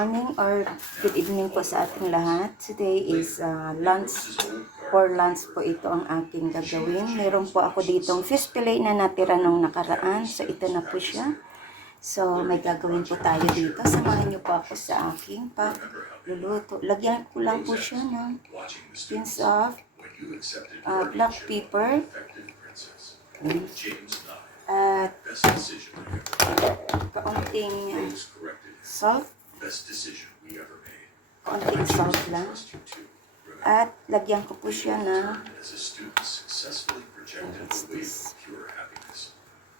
morning or good evening po sa ating lahat. Today is lunch. For lunch po ito ang aking gagawin. Meron po ako ditong fish fillet na natira nung nakaraan. So ito na po siya. So may gagawin po tayo dito. Samahan niyo po ako sa aking pagluluto. Lagyan ko lang po siya ng pinch of black pepper. At kaunting salt. Kaunting salt lang. At lagyan ko po siya ng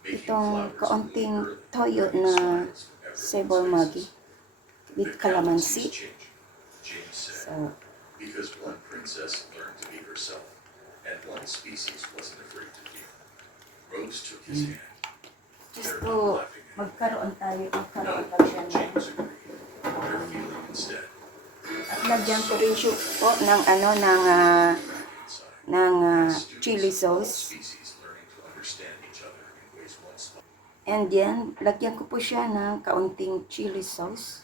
itong kaunting toyo na sable Maggi with calamansi. So, because one princess learned to be herself, and one species wasn't afraid to be. Rose took his hand. just to magkaroon lang siya ng James agreed. They're feeling instead. at lagyan ko rin siya po ng chili sauce. Species learning to understand each other in ways once. And then, lagyan ko po siya ng kaunting chili sauce.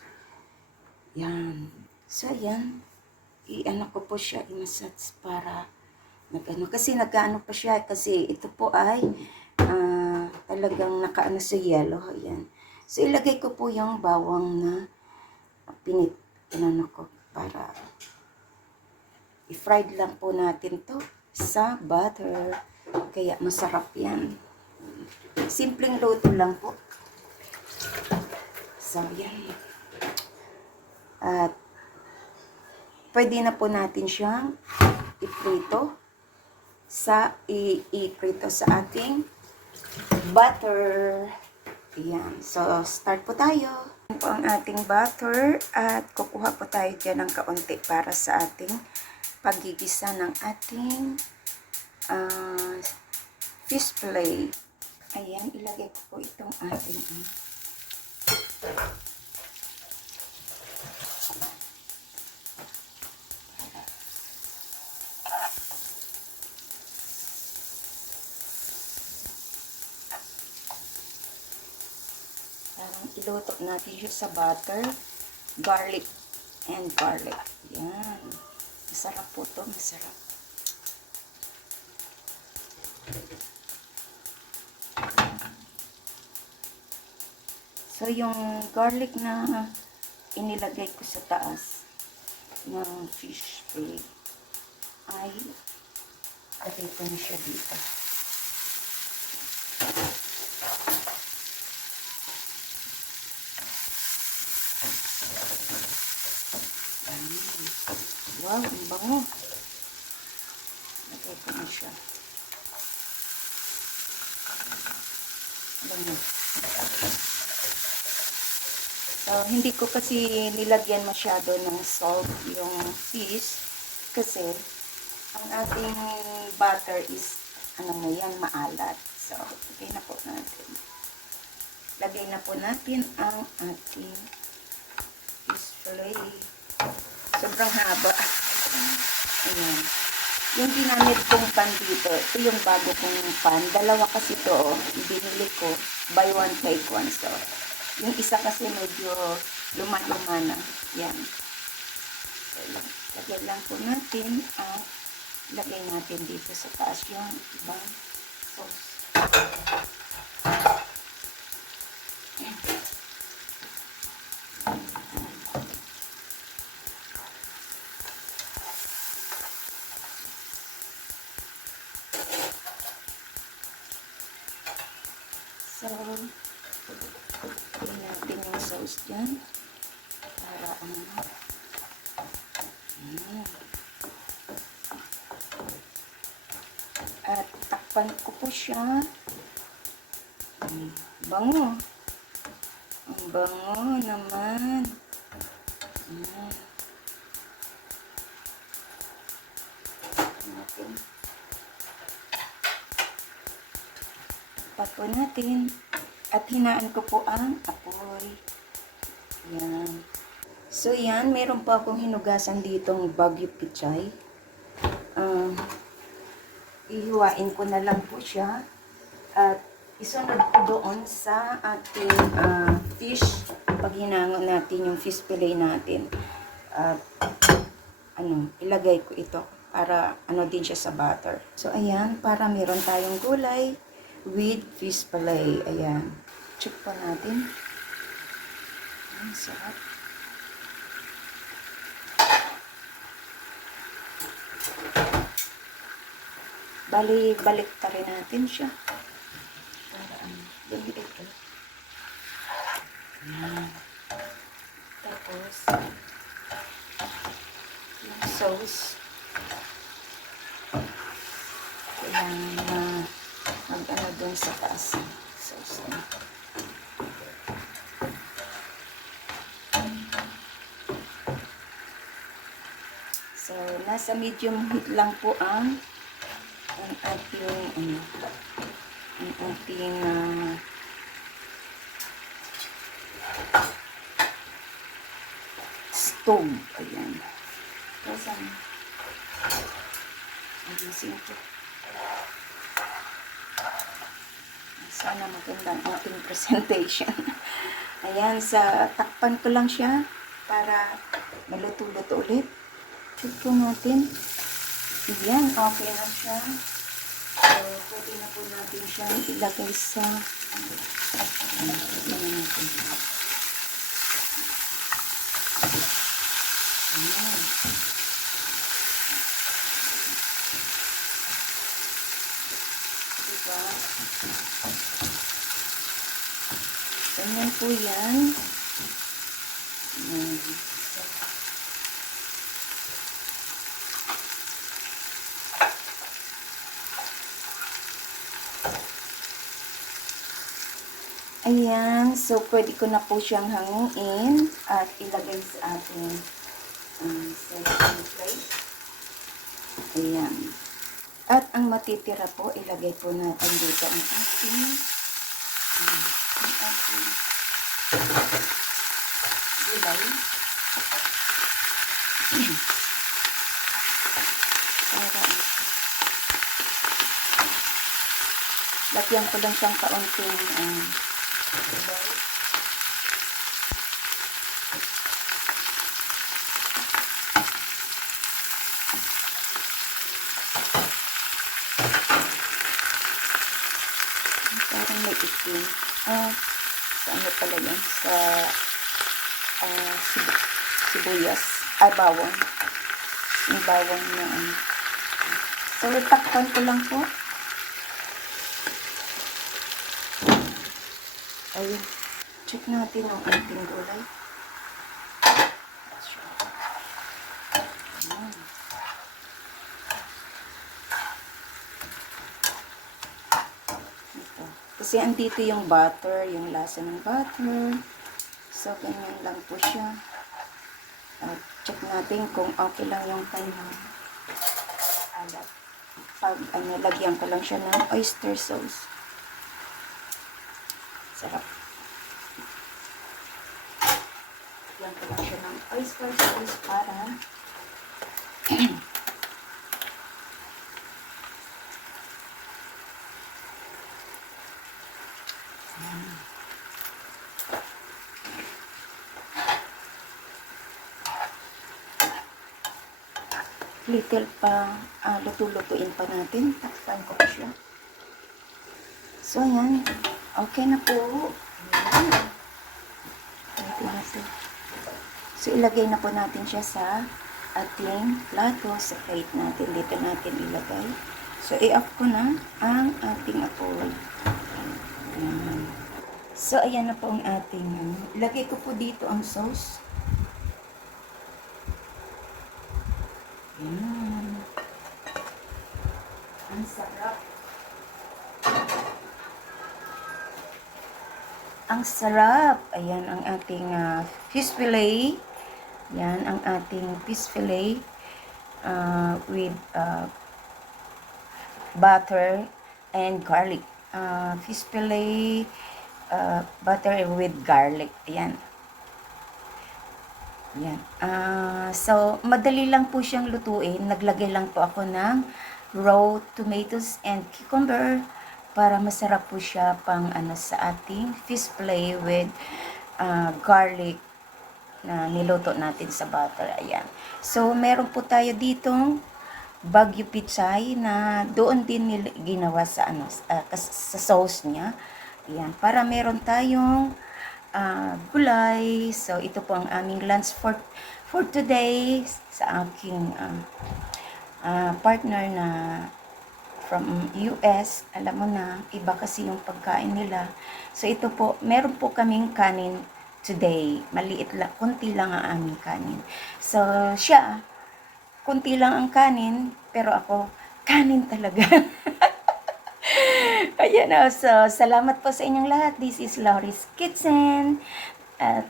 Yan. So, yan. I-ano ko po siya, i-massage para kasi nag-ano pa siya, kasi ito po ay talagang nakaano sa yellow. Ayan. So, ilagay ko po yung bawang na pinano ko para i-fried lang po natin to sa butter. Kaya masarap yan. Simpleng luto lang po. So, yan. At pwede na po natin siyang iprito sa ating butter. Ayan. So, start po tayo. Yan po ang ating butter at kukuha po tayo dyan ng kaunti para sa ating paggigisa ng ating fish fillet. Ayan, ilagay ko po itong ating ilutok natin siya sa butter, garlic, and garlic. Yan. Masarap po ito, masarap. So, yung garlic na inilagay ko sa taas ng fish fillet ay lagay ko na siya dito. Wow, ang bango. Lagay ko na siya. Bango. So, hindi ko kasi nilagyan masyado ng salt yung fish kasi ang ating butter is na yan, maalat. So, lagay na po natin. Lagay na po natin ang ating fish fillet. Sobrang haba. Ayan. Yung ginamit kong pan dito, ito yung bago kong pan. Dalawa kasi ito, binili ko, buy one take one. So, yung isa kasi medyo luma-luma na. Yan. So, lagay lang po natin at lagay natin dito sa taas yung ibang sauce. So, lagyan natin yung sauce dyan para at takpan ko po siya. Bango. Ang bango naman. Takpan po natin. At hinaan ko po ang apoy. Yan. So, yan. Meron pa akong hinugasan ditong Baguio Pichay. Ihiwain ko na lang po siya. At isunod ko doon sa ating fish pag hinango natin yung fish fillet natin, at ilagay ko ito para din siya sa butter. So, ayan, para meron tayong gulay with fish fillet. Ayan. Check po natin. Ayan, sarap. Bali, balik ta rin natin siya. Para lumiit ito. Ayan. Tapos, yung sauce. Kailangan na mag-ano dun sa taas. Sauce na. So, nasa medium heat lang po ang ating stove. Ayan. Tapos agising ito. Sana maganda ang ating presentation. Ayan, takpan ko lang siya para maluto-luto ulit. Check po natin. Ayan, okay na siya. So, pwede na po natin siya ilagay sa natin. Ayan. Diba? Ganyan po yan. Ayan. Ayan, so pwede ko na po siyang hanguin at ilagay sa ating serving plate. Ayan. At ang matitira po, ilagay po natin dito ang ating gulay. Lagyan ko lang siyang kaunting gulay. Parang may itim. Sa ano pala yan? Sa sibuyas. Bawang. Yung bawang na So, takpan ko lang po. Ayun. Check natin ang ating gulay. Ayan. Ito. Kasi andito yung butter, yung lasa ng butter. So, ganyan lang po siya. At check natin kung okay lang yung kanyang alat. Pag lagyan ko lang siya ng oyster sauce. Sarap. Lagyan ko lang siya ng oyster sauce para little pa, luto-lutuin pa natin. Takpan ko pa siya. So, ayan. Okay na po. Ayan. So, ilagay na po natin siya sa ating plato, sa plate natin. Dito natin ilagay. So, i-off ko na ang ating apoy. Ayan. So, ayan na po ang ating, ilagay ko po dito ang sauce. Ayan. Ang sarap. Ang sarap. Ayan ang ating fish fillet. Yan ang ating fish fillet with butter and garlic. Fish fillet butter with garlic. Ayan. Yan. So, madali lang po siyang lutuin. Naglagay lang po ako ng raw tomatoes and cucumber para masarap po siya pang sa ating fish fillet with garlic na niluto natin sa butter. Ayan. So, meron po tayo ditong Baguio Pichay na doon din ginawa sa sa sauce niya. Ayan, para meron tayong gulay. So, ito po ang aming lunch for today sa aking partner na from US. Alam mo na, iba kasi yung pagkain nila. So, ito po, meron po kaming kanin today. Maliit lang, konti lang ang aming kanin. So, siya, konti lang ang kanin, pero ako, kanin talaga. Ayan, so, salamat po sa inyong lahat. This is Laurie's Kitchen. At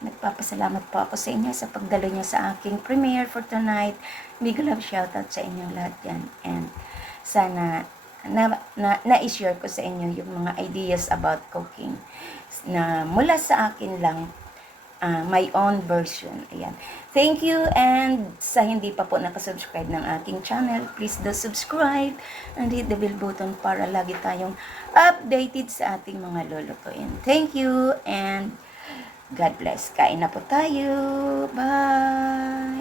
nagpapasalamat po ako sa inyo sa pagdalo niyo sa aking premiere for tonight. Big love shoutout sa inyong lahat yan. And sana na-share ko sa inyo yung mga ideas about cooking na mula sa akin lang, my own version. Ayan. Thank you, and sa hindi pa po nakasubscribe ng aking channel, please do subscribe and hit the bell button para lagi tayong updated sa ating mga lulutuin. Thank you, and God bless. Kain na po tayo. Bye!